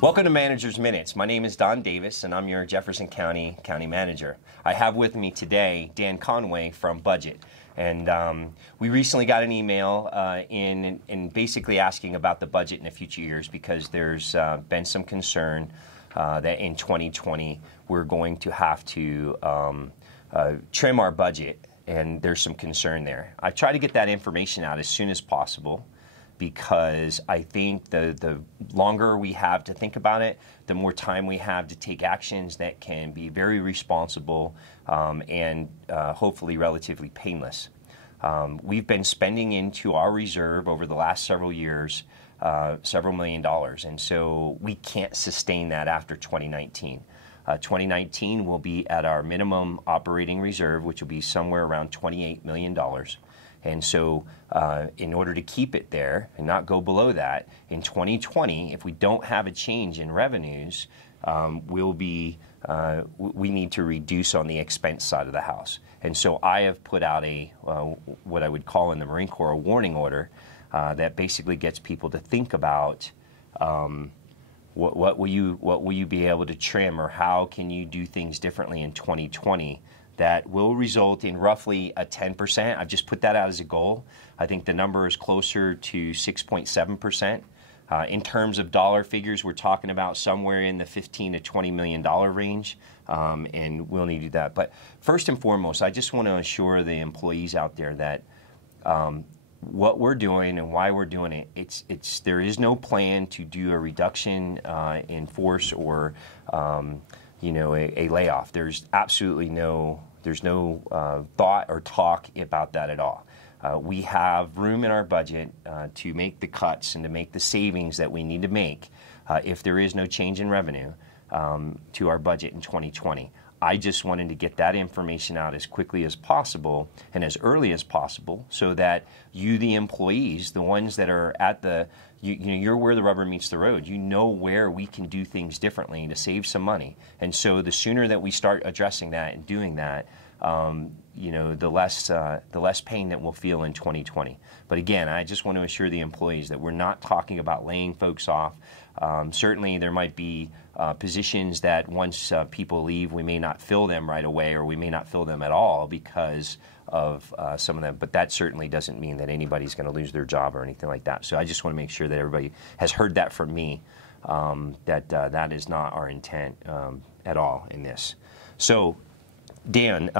Welcome to Manager's Minutes. My name is Don Davis, and I'm your Jefferson County Manager. I have with me today Dan Conway from Budget. And we recently got an email in basically asking about the budget in the future years because there's been some concern that in 2020 we're going to have to trim our budget, and there's some concern there. I try to get that information out as soon as possible, because I think the longer we have to think about it, the more time we have to take actions that can be very responsible and hopefully relatively painless. We've been spending into our reserve over the last several years several $1 million, and so we can't sustain that after 2019. 2019 will be at our minimum operating reserve, which will be somewhere around $28 million. And so in order to keep it there and not go below that, in 2020, if we don't have a change in revenues, we need to reduce on the expense side of the house. And so I have put out a what I would call in the Marine Corps a warning order that basically gets people to think about what will you be able to trim, or how can you do things differently in 2020 that will result in roughly a 10%. I've just put that out as a goal. I think the number is closer to 6.7%. In terms of dollar figures, we're talking about somewhere in the $15 to $20 million range, and we'll need to do that. But first and foremost, I just want to assure the employees out there that what we're doing and why we're doing it, there is no plan to do a reduction in force or a layoff. There's absolutely no thought or talk about that at all. We have room in our budget to make the cuts and to make the savings that we need to make if there is no change in revenue to our budget in 2020. I just wanted to get that information out as quickly as possible and as early as possible so that you, the employees, the ones that are at you're where the rubber meets the road. You know where we can do things differently to save some money. And so the sooner that we start addressing that and doing that, the less pain that we'll feel in 2020. But again, I just want to assure the employees that we're not talking about laying folks off. Certainly there might be positions that once people leave, we may not fill them right away, or we may not fill them at all because of some of them. But that certainly doesn't mean that anybody's going to lose their job or anything like that. So I just want to make sure that everybody has heard that from me, that is not our intent at all in this. So Dan,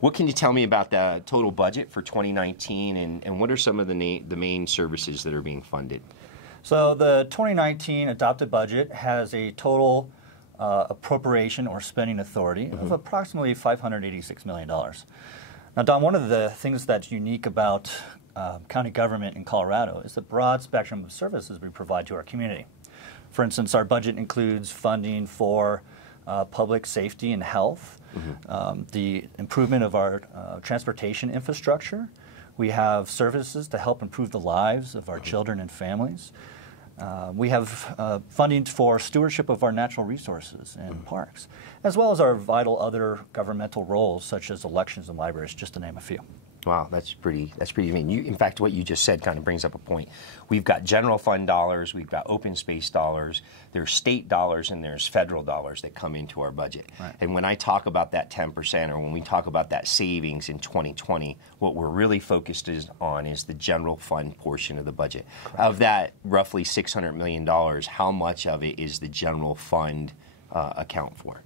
what can you tell me about the total budget for 2019, and what are some of the main services that are being funded? So the 2019 adopted budget has a total appropriation or spending authority of approximately $586 million. Now, Don, one of the things that's unique about county government in Colorado is the broad spectrum of services we provide to our community. For instance, our budget includes funding for public safety and health, the improvement of our transportation infrastructure. We have services to help improve the lives of our children and families. We have funding for stewardship of our natural resources and parks, as well as our vital other governmental roles, such as elections and libraries, just to name a few. Wow, that's pretty mean. In fact, what you just said kind of brings up a point. We've got general fund dollars, we've got open space dollars, there's state dollars, and there's federal dollars that come into our budget. Right. And when I talk about that 10%, or when we talk about that savings in 2020, what we're really focused on is the general fund portion of the budget. Correct. Of that roughly $600 million, how much of it is the general fund account for?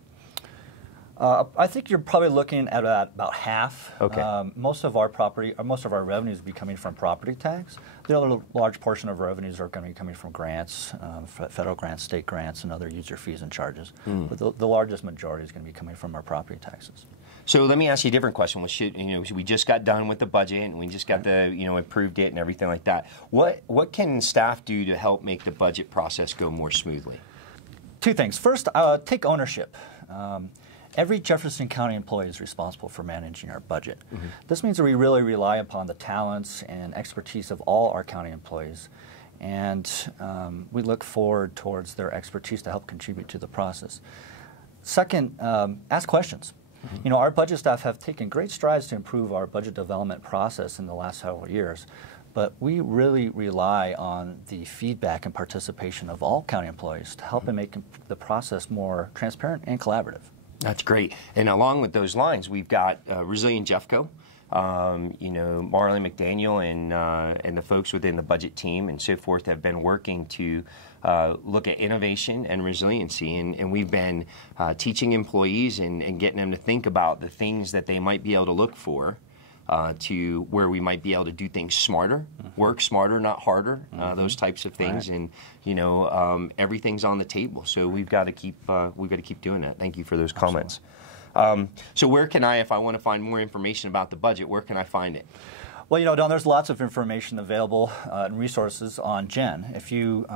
I think you're probably looking at about half. Okay. Most of our revenues will be coming from property tax. The other large portion of revenues are going to be coming from grants, federal grants, state grants, and other user fees and charges. But the largest majority is going to be coming from our property taxes. So let me ask you a different question. We just got done with the budget, and we just got approved it and everything like that. What can staff do to help make the budget process go more smoothly? Two things. First, take ownership. Every Jefferson County employee is responsible for managing our budget. This means that we really rely upon the talents and expertise of all our county employees, and we look forward towards their expertise to help contribute to the process. Second, ask questions. Our budget staff have taken great strides to improve our budget development process in the last several years, but we really rely on the feedback and participation of all county employees to help and make the process more transparent and collaborative. That's great. And along with those lines, we've got Resilient Jeffco. You know, Marlon McDaniel and the folks within the budget team and so forth have been working to look at innovation and resiliency, and we've been teaching employees and getting them to think about the things that they might be able to look for to where we might be able to do things smarter, work smarter, not harder, those types of things. Right. And you know, everything's on the table, so we've got to keep doing that. Thank you for those comments. So where can I, if I want to find more information about the budget, where can I find it? Well, you know, Don, there's lots of information available and resources on GEN. If you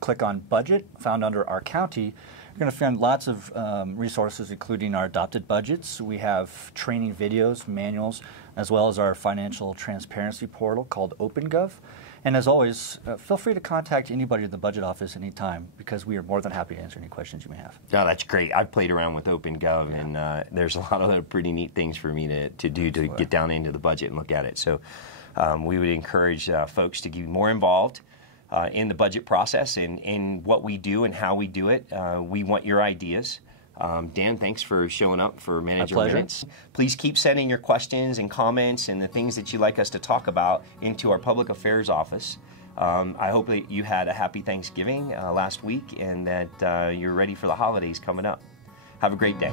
click on budget, found under our county, you're going to find lots of resources, including our adopted budgets. We have training videos, manuals, as well as our financial transparency portal called OpenGov. And as always, feel free to contact anybody at the budget office anytime, because we are more than happy to answer any questions you may have. Oh, that's great. I've played around with OpenGov, and there's a lot of pretty neat things for me to do to get down into the budget and look at it. So we would encourage folks to get more involved in the budget process and in what we do and how we do it. We want your ideas. Dan, thanks for showing up for Manager Minutes. Please keep sending your questions and comments and the things that you'd like us to talk about into our Public Affairs office. I hope that you had a happy Thanksgiving last week and that you're ready for the holidays coming up. Have a great day.